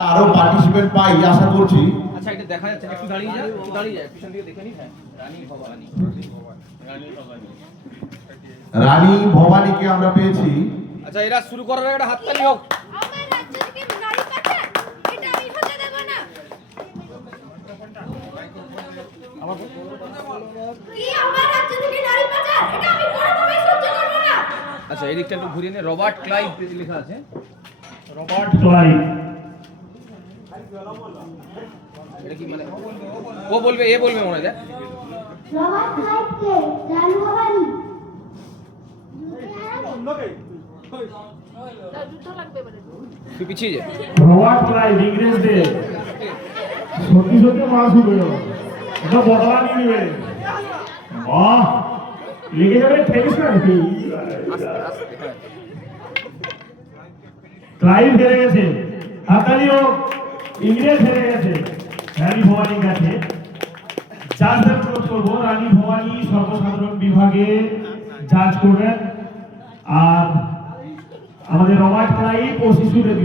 আরো পার্টিসিপেন্ট পাই আশা করছি। আচ্ছা এটা দেখা যাচ্ছে, একটু দাঁড়িয়ে যা পিছন দিকে দেখে নি। হ্যাঁ, রানী ভবানী রানী ভবানীকে আমরা পেয়েছি। আচ্ছা এরা শুরু করার আগে একটা হাততালি হোক। আমার রাজ্য থেকে নারী পাচার এটা আমি হতে দেব না। কি আমার রাজ্য থেকে নারী পাচার এটা আমি কোনোভাবেই সহ্য করব না। আচ্ছা এই দিকটা একটু ঘুরিয়ে নে। রবার্ট ক্লাইভ লেখা আছে। রবার্ট ক্লাইভ এটা কি মানে ও বলবে এ বলবে মনে হয়। রবার্ট ক্লাইভ কে রানী ভবানী তুই পিছিয়ে যা। রবার্ট ক্লাইভ ইংরেজদের সত্যি সত্যি মারা শুরু হলো, এটা বদলা নিয়ে নেবে। বাহ, লেগে যাবে, ঠেকিস না। ক্লাইভ হেরে গেছে, হাততালিও। ইংরেজ হেরে গেছে রানী ভবানীর কাছে। জাজদের অনুরোধ করবো রানী ভবানী সর্বসাধারণ বিভাগে জাজ করবেন, আর আমাদের রবার্ট ক্লাইভ ও শিশুদের